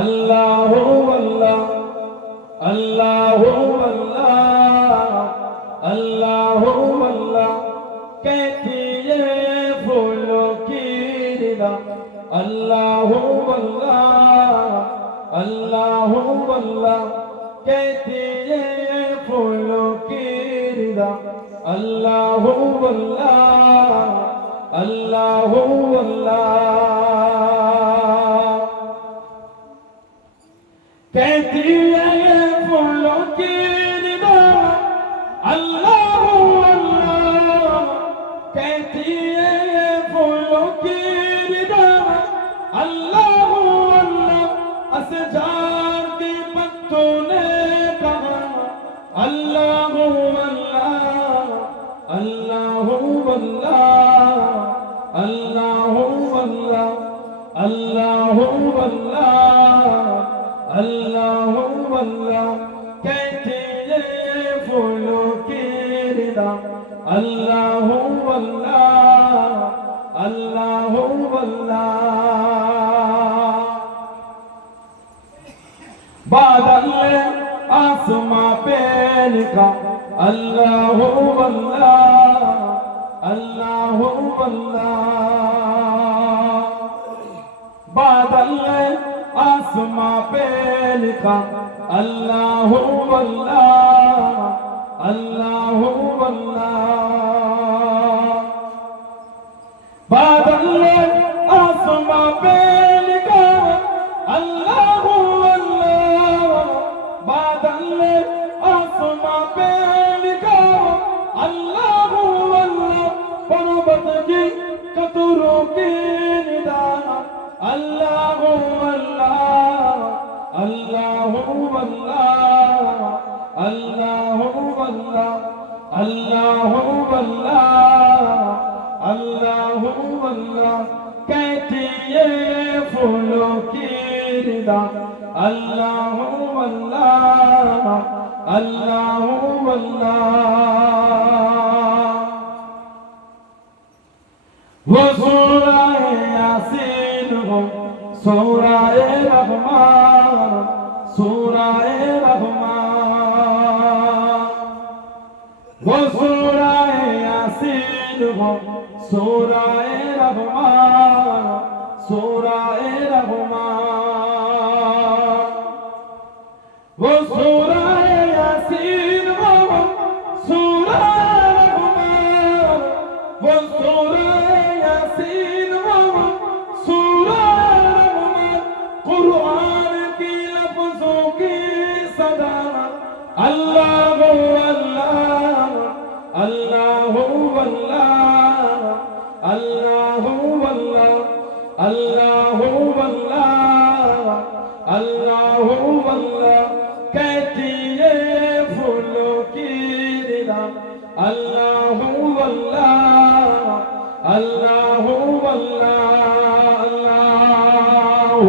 अल्लाहु अल्लाह अल्लाहु अल्लाह अल्लाहु अल्लाह कहती है फूलों की रिदा अल्लाहु अल्लाह अल्लाहु अल्लाह कहती है फूलों की रिदा अल्लाहु अल्लाह अल्लाहु अल्लाह कहती है फूलों की रिदा अल्लाहु अल्लाह कहती है फूलों की रिदा अल्लाहु अल्लाह असजार के पत्तों ने कहा अल्लाहु अल्लाह अल्लाहु अल्लाह अल्लाहु अल्लाह अल्लाहु अल्लाह अल्लाहु अल्लाह कहती है फूलों की रिदा अल्लाहु अल्लाह अल्लाहु अल्लाह बादल आसमां पे लिखा अल्लाहु अल्लाह अल्लाहु अल्लाह बादल आसमां पे लिखा अल्लाहु अल्लाह अल्लाहु अल्लाह बादल आसमां पे लिखा अल्लाहु अल्लाह बादल आसमां पे लिखा अल्लाहु अल्लाह पर्वत की कतरों की निदा अल्लाहु अल्लाह अल्लाहु अल्लाह अल्लाहु अल्लाह अल्लाहु अल्लाह अल्लाहु अल्लाह कहती है फूलों की रिदा अल्लाहु अल्लाह अल्लाहु अल्लाह वो सूरा यासीन हो सूरा रहमान सूरा रहमान वो सूरा यासीन हो सूरा रहमान सूरा रहमान वो सूरा यासीन हो सूरा रहमान वो सूरा यासीन हो सूरा रहमान कुरान की लफ्जों की सदा अल्लाहु अल्लाह अल्लाहु अल्लाह अल्लाहु अल्लाह अल्लाहु अल्लाह अल्लाहु अल्लाह कहती है फूलों की रिदा अल्लाहु अल्लाह अल्लाहु अल्लाह अल्लाहु